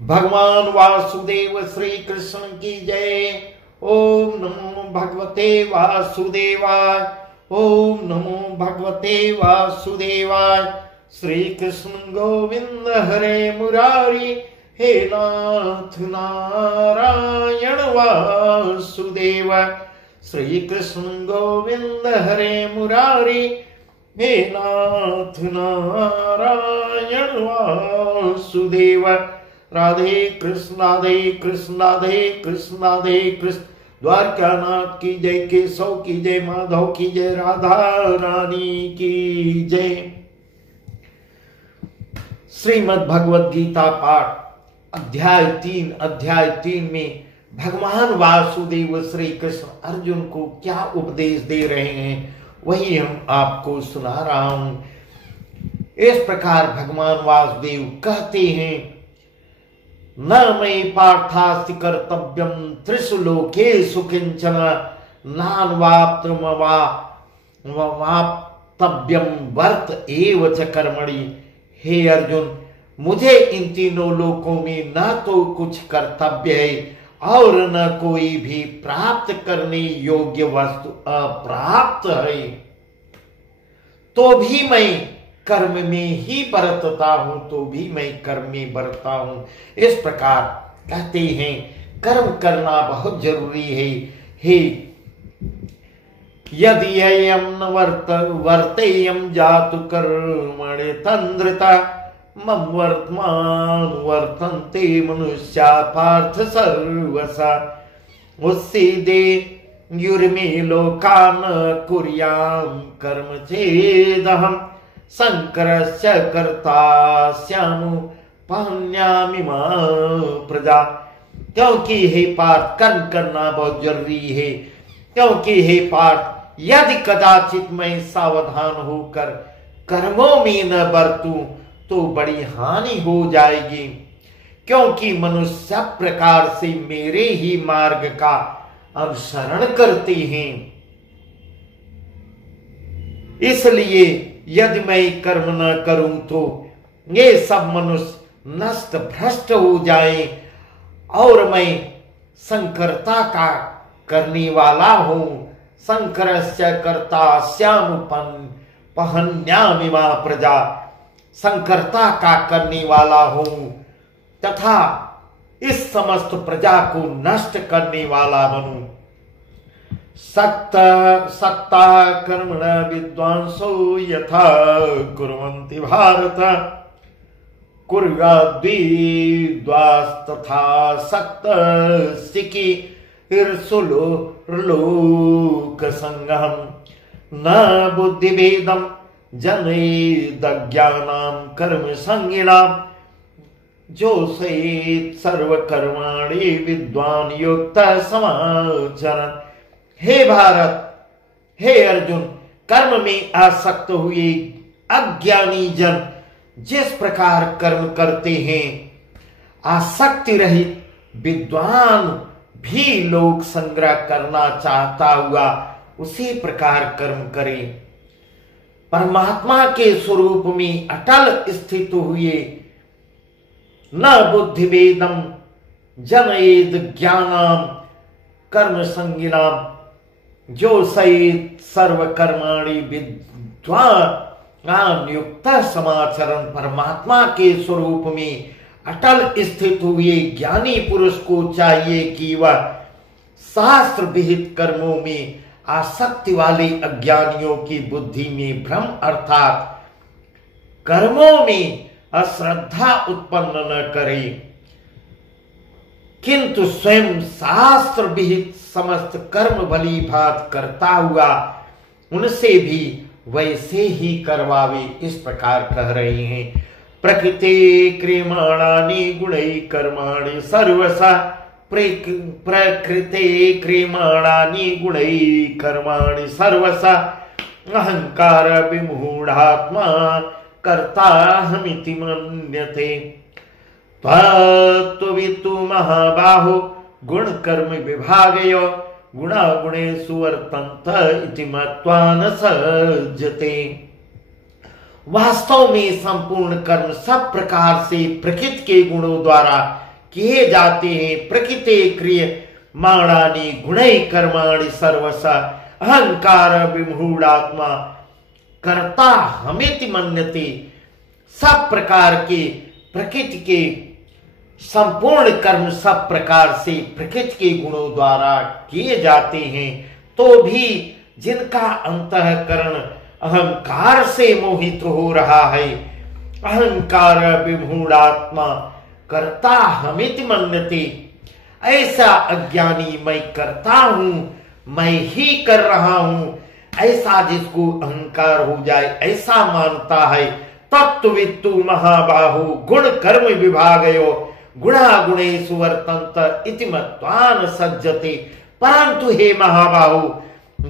भगवान वासुदेव श्री कृष्ण की जय। ओम नमो भगवते वासुदेवाय। ओम नमो भगवते वासुदेवाय। श्री कृष्ण गोविंद हरे मुरारी, हे नाथ नारायण वासुदेव। श्री कृष्ण गोविंद हरे मुरारी, हे नाथ नारायण वासुदेव। राधे कृष्ण राधे कृष्ण राधे कृष्ण राधे कृष्ण। द्वारका नाथ की जय, केशव की जय, माधव की जय, राधा रानी की जय। श्रीमद् भगवद गीता पाठ अध्याय 3 में भगवान वासुदेव श्री कृष्ण अर्जुन को क्या उपदेश दे रहे हैं वही हम आपको सुना रहा हूं। इस प्रकार भगवान वासुदेव कहते हैं, न मयि पार्थास्ति कर्तव्यम त्रिषु लोकेषु किंचन नान्वाप्तव्यम वर्त एव च कर्मणि। हे अर्जुन, मुझे इन तीनों लोकों में न तो कुछ कर्तव्य है और न कोई भी प्राप्त करने योग्य वस्तु अप्राप्त है, तो भी मैं कर्म में ही बरतता हूं, तो भी मैं कर्म में बरतता हूं। इस प्रकार कहते हैं कर्म करना बहुत जरूरी है। हे यदि अयम न वर्तेयम जातु कर्मणि तंद्रता मम वर्तमान वर्तन्ते मनुष्या पार्थ सर्वसा। उत्सीदे युर्मे लोकान कुर्याम कर्म चेदहम शंकरस्य कर्ता स्यामु पहन्यामि प्रजा। क्योंकि हे पार्थ कर्म करना बहुत जरूरी है, क्योंकि हे पार्थ यदि कदाचित मैं सावधान होकर कर्मों में न बरतूं तो बड़ी हानि हो जाएगी, क्योंकि मनुष्य सब प्रकार से मेरे ही मार्ग का अनुसरण करते हैं। इसलिए यदि मैं कर्म न करूं तो ये सब मनुष्य नष्ट भ्रष्ट हो जाए और मैं संकरता का करने वाला हूं। संकरस्य कर्ता श्याम पहन्यामि प्रजा। संकरता का करने वाला हूं तथा इस समस्त प्रजा को नष्ट करने वाला बनूं। सक्ता कर्मण विद्वांसो यथा कुर्वन्ति भारत कुर्याद्विद्वांस्तथा सक्तस्तिकी लोकसंगहम् न बुद्धिभेदं जनेदज्ञानां कर्म संगिनाम् जो सहित सर्वकर्माणि विद्वान युक्त समाचरण। हे भारत, हे अर्जुन, कर्म में आसक्त हुए अज्ञानी जन जिस प्रकार कर्म करते हैं, आसक्ति रहित विद्वान भी लोक संग्रह करना चाहता हुआ उसी प्रकार कर्म करे। परमात्मा के स्वरूप में अटल स्थित हुए न बुद्धिभेदम जनयेद ज्ञानाम कर्म संगिनाम जो सहित सर्वकर्माणि विद्वान युक्त समाचरण। परमात्मा के स्वरूप में अटल स्थित हुए ज्ञानी पुरुष को चाहिए कि वह शास्त्र विहित कर्मों में आसक्ति वाले अज्ञानियों की बुद्धि में भ्रम अर्थात कर्मों में अश्रद्धा उत्पन्न न करे, किंतु स्वयं शास्त्र विहित समस्त कर्म भली भांति करता हुआ उनसे भी वैसे ही करवावे। इस प्रकार कह रहे हैं, प्रकृते क्रियमाणानि गुणै कर्माणि सर्वसा। प्रकृते क्रियमाणानि गुणै कर्माणि सर्वसा। अहंकार विमूढ़ात्मा कर्ताहमिति मन्यते। त्ववितु महाबाहो गुण कर्म विभागयो गुणा गुणेषु वर्तन्त इति मत्वा न सज्जते। वास्तव में संपूर्ण कर्म सब प्रकार से प्रकृति के गुणों द्वारा किए जाते हैं। प्रकृते क्रियमाणानि गुणै कर्माणि सर्वश अहंकार विमूढ़ात्मा कर्ता हमेति मन्यते। सब प्रकार के प्रकृति के संपूर्ण कर्म सब प्रकार से प्रकृति के गुणों द्वारा किए जाते हैं, तो भी जिनका अंतःकरण अहंकार से मोहित हो रहा है, अहंकार विमूढ़ात्मा कर्ता हमिति मन्यते, ऐसा अज्ञानी मैं करता हूं, मैं ही कर रहा हूं, ऐसा जिसको अहंकार हो जाए ऐसा मानता है। तत्वित्तु महाबाहु गुण कर्म विभागयो गुणा गुणेषु वर्तन्त इति मत्वान सज्जते। परंतु हे महाबाहु,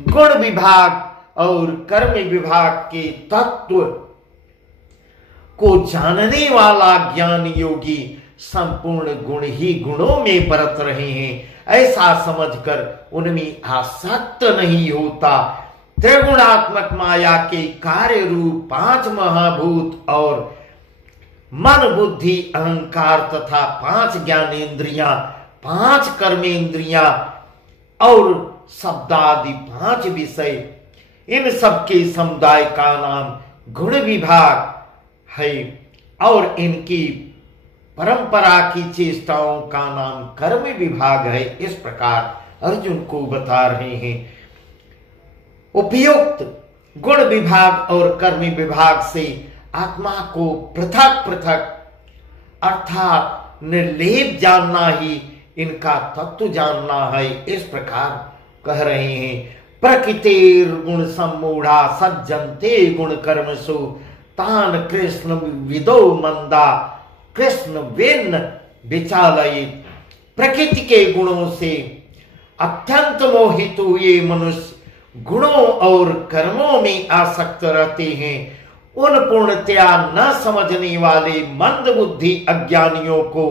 गुण विभाग और कर्म विभाग के तत्व को जानने वाला ज्ञान योगी संपूर्ण गुण ही गुणों में बरत रहे हैं, ऐसा समझकर उनमें आसक्त नहीं होता। त्रिगुणात्मक माया के कार्य रूप 5 महाभूत और मन बुद्धि अहंकार तथा 5 ज्ञानेन्द्रियां, 5 कर्मेंद्रियां और शब्दादि 5 विषय, इन सबके समुदाय का नाम गुण विभाग है और इनकी परंपरा की चेष्टाओं का नाम कर्म विभाग है। इस प्रकार अर्जुन को बता रहे हैं। उपयुक्त गुण विभाग और कर्म विभाग से आत्मा को पृथक पृथक अर्थात निर्लेप जानना ही इनका तत्व जानना है। इस प्रकार कह रहे हैं। प्रकृतिर गुण सम्मूढ़ा सज्जन्ते गुण कर्मसु तान कृष्ण विदो मंदा कृष्ण वेन्न विचालयित। प्रकृति के गुणों से अत्यंत मोहित हुए मनुष्य गुणों और कर्मों में आसक्त रहते हैं। उन पूर्णतया न समझने वाले मंद बुद्धि अज्ञानियों को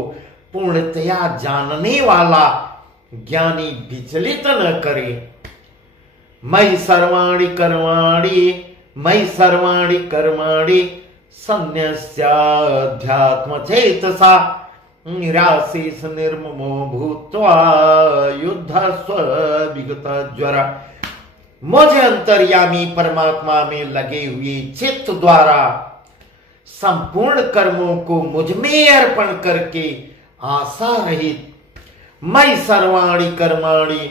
पूर्णतया जानने वाला ज्ञानी विचलित न करे। मयि सर्वाणि कर्माणि सन्न्यस्याध्यात्म चेतसा निराशेष निर्ममो भूत्वा युद्धस्व विगत ज्वर। मुझ अंतर्यामी परमात्मा में लगे हुए चित्त द्वारा संपूर्ण कर्मों को मुझ में अर्पण करके आशा रहित मयि सर्वाणि कर्माणि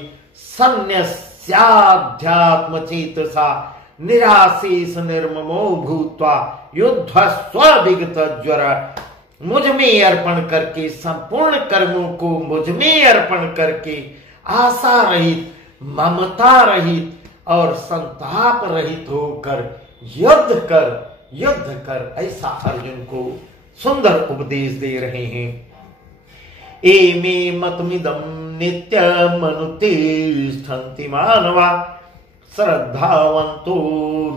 सन्न्यस्याध्यात्म चेतसा निराशेष निर्ममो भूत्वा युद्धस्व विगत ज्वर। मुझ में अर्पण करके संपूर्ण कर्मों को मुझ में अर्पण करके आशा रहित ममता रहित और संताप रहित होकर युद्ध कर ऐसा अर्जुन को सुंदर उपदेश दे रहे हैं। एमे मतमिदं नित्यमनुतिष्ठन्ति मानवा श्रद्धावन्तो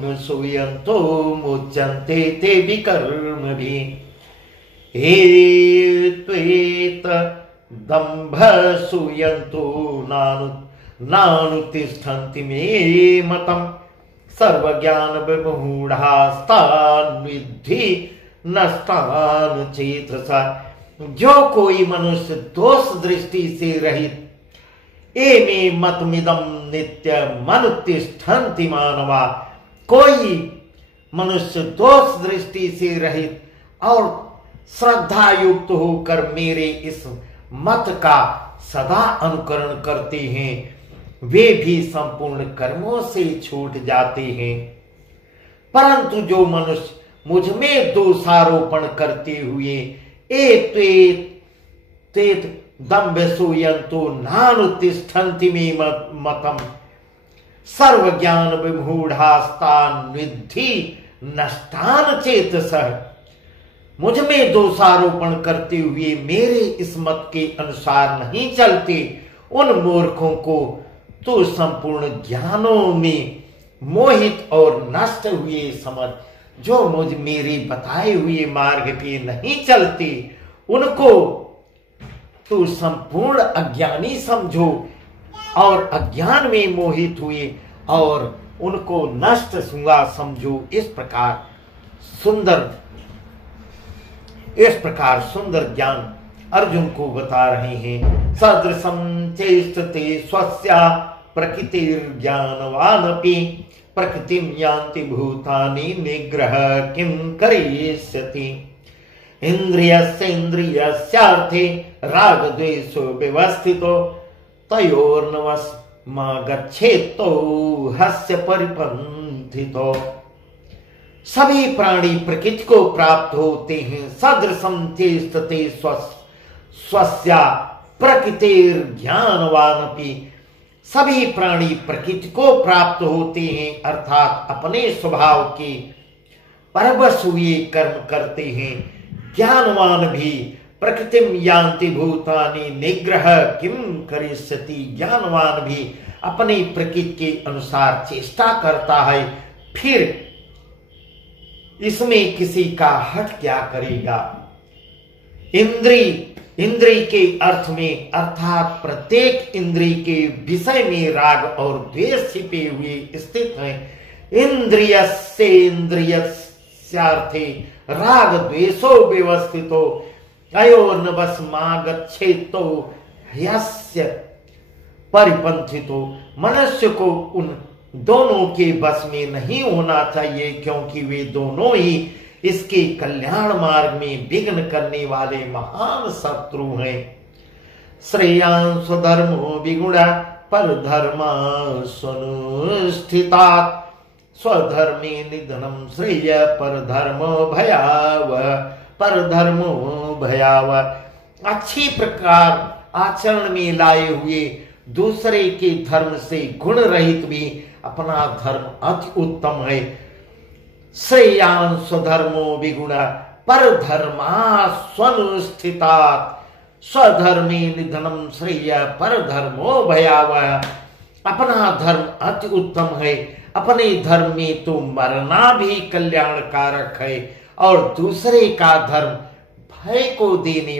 न सूयन्तो मुच्यन्ते ते विकर्मभिः। त्वेत दम्भ सूयन्तो नानुतिष्ठन्ति मे मतम् सर्वज्ञान विमूढ़ास्तान् विद्धि नष्टान् चेतसा। जो कोई मनुष्य दोष दृष्टि से रहित एमे मतमिदं नित्यमनुतिष्ठन्ति मानवा, कोई मनुष्य दोष दृष्टि से रहित और श्रद्धा युक्त होकर मेरे इस मत का सदा अनुकरण करते हैं, वे भी संपूर्ण कर्मों से छूट जाते हैं। परंतु जो मनुष्य मुझ में दोषारोपण करते हुए दम्भ सूयन्तो नानुतिष्ठन्ति मे मतम् सर्वज्ञान विमूढ़ास्तान् विद्धि नष्टान् चेतसः। मुझ में दोषारोपण करते हुए मेरे इस मत के अनुसार नहीं चलते, उन मूर्खों को तो संपूर्ण ज्ञानों में मोहित और नष्ट हुए समझ। जो मुझ मेरे बताए हुए मार्ग पे नहीं चलते, उनको तो संपूर्ण अज्ञानी समझो और अज्ञान में मोहित हुए और उनको नष्ट हुआ समझो। इस प्रकार सुंदर ज्ञान अर्जुन को बता रहे हैं। सदृशं चेष्टते स्वस्या प्रकृतिर्ज्ञानवानपि प्रकृतिं यान्ति भूतानि निग्रह किं करिष्यति। इन्द्रियस्येन्द्रियस्यार्थे रागद्वेषो व्यवस्थितो तयोर्नवस्मा गच्छेतो हस्य परिपन्थितो। सभी प्राणी प्रकृति को प्राप्त होते हैं। सदृशं चेष्टते स्वस्या प्रकृतिर्ज्ञानवानपि। सभी प्राणी प्रकृति को प्राप्त होते हैं अर्थात अपने स्वभाव के परवश हुए कर्म करते हैं। ज्ञानवान भी प्रकृतिम यान्ति भूतानि निग्रह किम करिष्यति। ज्ञानवान भी अपनी प्रकृति के अनुसार चेष्टा करता है, फिर इसमें किसी का हट क्या करेगा। इंद्री के अर्थ में अर्थात प्रत्येक इंद्री के विषय में राग और द्वेष छिपे हुए स्थित है। इंद्रियस्येन्द्रियस्यार्थे राग द्वेषो व्यवस्थितो अयोर्नवस्मागच्छेतो ह्यस्य परिपन्थितो। मनुष्य को उन दोनों के बस में नहीं होना चाहिए, क्योंकि वे दोनों ही इसके कल्याण मार्ग में विघ्न करने वाले महान शत्रु हैं। श्रेयान् स्वधर्मो विगुणा परधर्मा स्वनुष्ठितात् स्वधर्मे निधनं श्रेय परधर्मो भयावह। अच्छी प्रकार आचरण में लाए हुए दूसरे के धर्म से गुण रहित भी अपना धर्म अति उत्तम है। श्रेयान् स्वधर्मो विगुणा परधर्मा स्वनुष्ठितात् स्वधर्मे निधनं श्रेय परधर्मो भयावह। अपना धर्म अति उत्तम है, अपने धर्म में तो मरना भी कल्याणकारक है, और दूसरे का धर्म भय को देने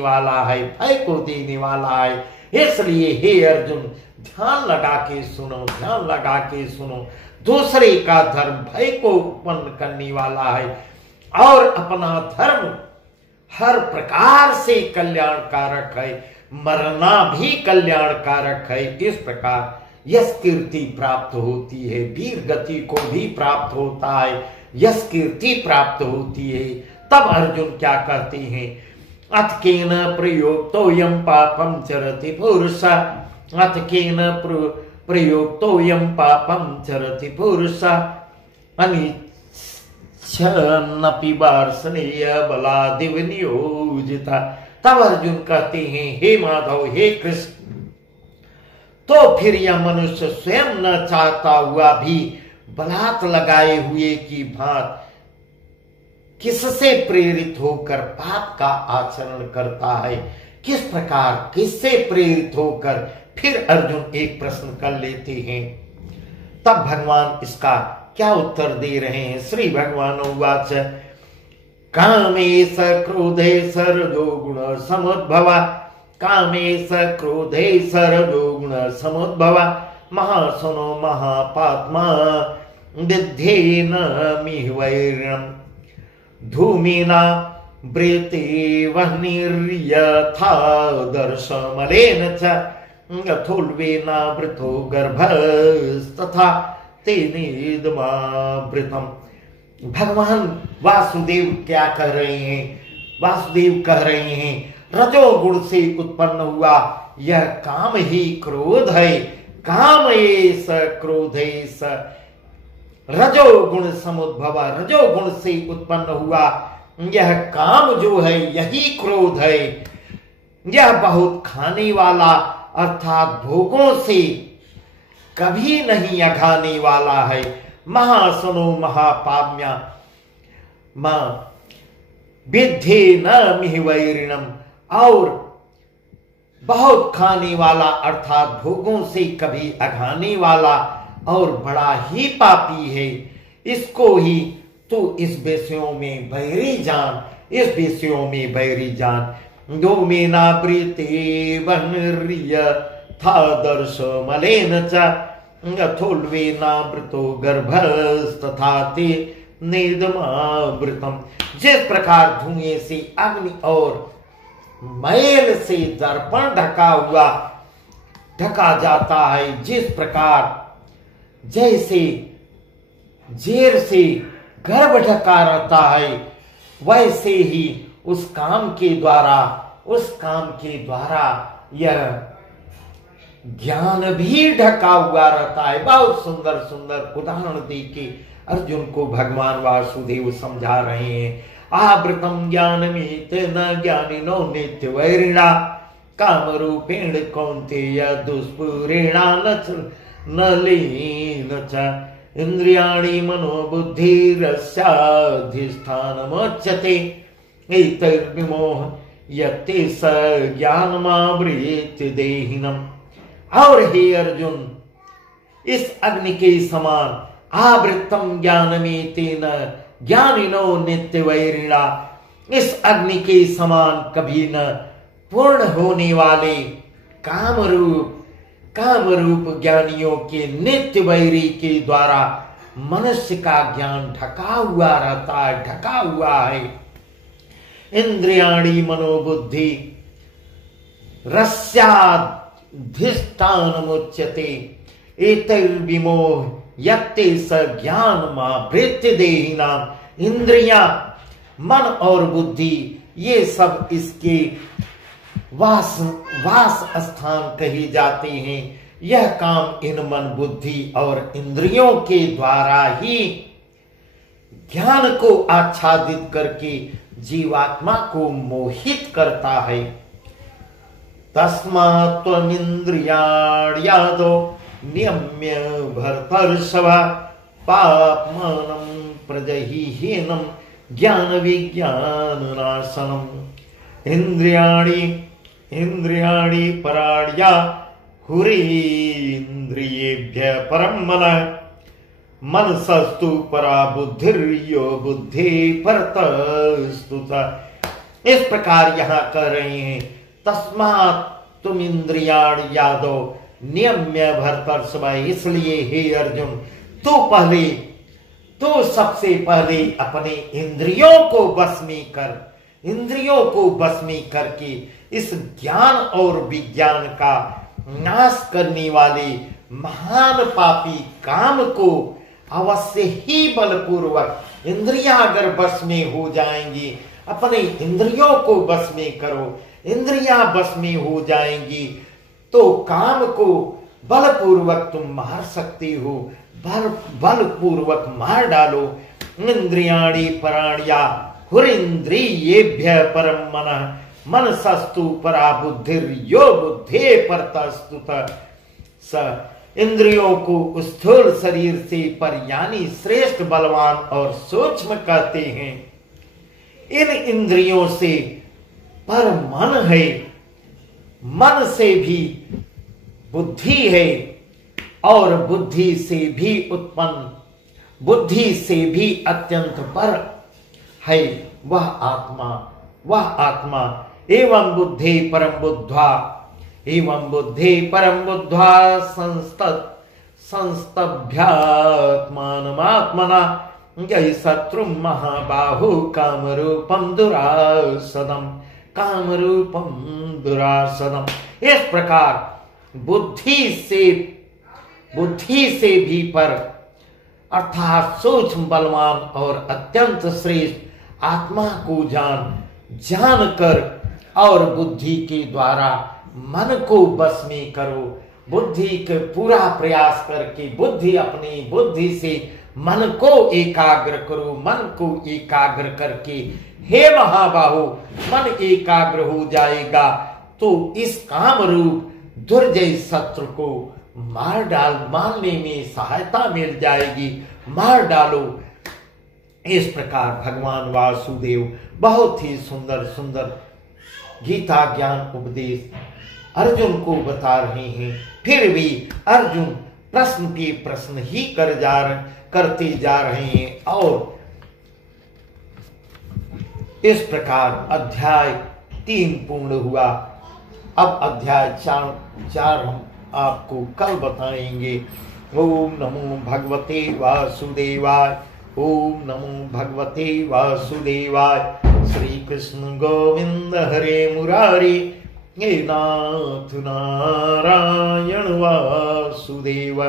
वाला है। इसलिए हे अर्जुन, ध्यान लगा के सुनो। दूसरे का धर्म भय को उत्पन्न करने वाला है, और अपना धर्म हर प्रकार से कल्याणकारक है, मरना भी कल्याणकारक है। इस प्रकार यश कीर्ति प्राप्त होती है, वीर गति को भी प्राप्त होता है, यश कीर्ति प्राप्त होती है। तब अर्जुन क्या कहते हैं, अथ केन प्रयोक्तोऽयं पापं चरति पुरुष। अथ केन प्रयोक्तोऽयं पापं चरति पुरुष अनिच्छन्नपि वार्ष्णेय बलादिव नियोजिता। तब अर्जुन कहते हैं, हे माधव, हे कृष्ण, तो फिर यह मनुष्य स्वयं न चाहता हुआ भी बलात् लगाए हुए की भांति किससे प्रेरित होकर पाप का आचरण करता है। किस प्रकार, किससे प्रेरित होकर। फिर अर्जुन एक प्रश्न कर लेते हैं। तब भगवान इसका क्या उत्तर दे रहे हैं। श्री भगवान उवाच कामेश क्रोधेश रजोगुण समुद्भवा। कामेश क्रोधेश रजोगुण समुद्भवा महासनो महापात्मा विद्धेन मिह्वैर्यम् धूमेना व्रेते वह्निर्यथा दर्शमलेन च यथोल्बेनावृतो गर्भस्तथा तेनेदमावृतम्। भगवान वासुदेव क्या कह रहे हैं। वासुदेव कह रहे हैं, रजोगुण से उत्पन्न हुआ यह काम ही क्रोध है। काम एष क्रोधेश रजोगुण समुद्भव। रजोगुण से उत्पन्न हुआ यह काम जो है यही क्रोध है। यह बहुत खाने वाला अर्थात भोगों से कभी नहीं अघाने वाला है। महासनो महापाम्या विद्धे न मिह्वैरिणम्। और बहुत खाने वाला अर्थात भोगों से कभी अघाने वाला और बड़ा ही पापी है। इसको ही तू इस विषयों में बैरी जान, इस विषयों में बैरी जान। धूमेना प्रीते वह्निर्यथा दर्शमलेन च यथोल्बेनावृतो गर्भस्तथा तेनेदमावृतम्। जिस प्रकार धुएं से अग्नि और मैल से दर्पण ढका जाता है, जिस प्रकार जैसे जेर से गर्भ ढका रहता है, वैसे ही उस काम के द्वारा यह ज्ञान भी ढका हुआ रहता है। बहुत सुंदर सुंदर उदाहरण देके अर्जुन को भगवान वासुदेव समझा रहे हैं। आवृतम ज्ञानमित न ज्ञानिनो नित्य वैरिणा काम रूपेण कौन्तेय दुष्पुरेणा न लीन च इंद्रियाणि मनोबुद्धिरस्याधिष्ठानमुच्यते एतैर्विमोह यत्ते स ज्ञानमावृत्य देहिनम्। और हे अर्जुन, इस अग्नि के समान आवृत्तम ज्ञानमेतेन ज्ञानिनो नित्य वैरिणा, इस अग्नि के समान कभी न पूर्ण होने वाले कामरूप ज्ञानियों के नित्य वैरी के द्वारा मनुष्य का ज्ञान ढका हुआ रहता है, ढका हुआ है। इंद्रियाणि मनोबुद्धि रस्याधिष्ठानमुच्यते एतैर्विमोह यत्ते स ज्ञानमावृत्य देहिनाम्। इंद्रियां, मन और बुद्धि, ये सब इसके वास स्थान कहे जाते हैं। यह काम इन मन बुद्धि और इंद्रियों के द्वारा ही ज्ञान को आच्छादित करके जीवात्मा को मोहित करता है। तस्मात् त्वमिन्द्रियाण्यादौ नियम्य भर्तर्षभ पाप्मानं प्रजहिहीनं ज्ञान विज्ञाननाशनम्। इंद्रियाणि पराण्या हुरीन्द्रियेभ्यः परं मनः मनसस्तु परा बुद्धिर्यो बुद्धि परतस्तु च। इस प्रकार यहाँ कह रहे हैं, तस्मात् तुम इंद्रियाण्यादौ नियम्य भर्तर्षभ। इसलिए हे अर्जुन, तू सबसे पहले अपने इंद्रियों को बस में करके इस ज्ञान और विज्ञान का नाश करने वाले महान पापी काम को अवश्य ही बलपूर्वक, इंद्रियां अगर बस में हो जाएंगी, अपने इंद्रियों को बस में करो, इंद्रियां बस में हो जाएंगी तो काम को बलपूर्वक तुम मार सकते हो, बलपूर्वक मार डालो। इंद्रियाणि पराण्या हुरीन्द्रियेभ्यः परं मनः मनसस्तु परा बुद्धिर्यो बुद्धि परतस्तु स। इंद्रियों को स्थूल शरीर से पर यानी श्रेष्ठ, बलवान और सूक्ष्म कहते हैं। इन इंद्रियों से पर मन है, मन से भी बुद्धि है और बुद्धि से भी उत्पन्न, बुद्धि से भी अत्यंत पर है वह आत्मा। एवं बुद्धि परम बुद्ध्वा संस्तभ्यात्मानमात्मना यही शत्रु महाबाहु कामरूपम दुरासदम। इस प्रकार बुद्धि से भी पर अर्थात सूक्ष्म, बलवान और अत्यंत श्रेष्ठ आत्मा को जान कर और बुद्धि के द्वारा मन को बस में करो। बुद्धि के पूरा प्रयास करके अपनी बुद्धि से मन को एकाग्र करो। मन को एकाग्र करके हे महाबाहु, मन एकाग्र हो जाएगा तो इस काम रूप दुर्जय शत्रु को मारने में सहायता मिल जाएगी। मार डालो। इस प्रकार भगवान वासुदेव बहुत ही सुंदर सुंदर गीता ज्ञान उपदेश अर्जुन को बता रहे हैं। फिर भी अर्जुन प्रश्न पे प्रश्न ही करते जा रहे हैं। और इस प्रकार अध्याय 3 पूर्ण हुआ। अब अध्याय 4 हम आपको कल बताएंगे। ओम नमो भगवते वासुदेवाय। ओम नमो भगवते वासुदेवाय। श्री कृष्ण गोविंद हरे मुरारी, हे नाथ नारायण वासुदेव।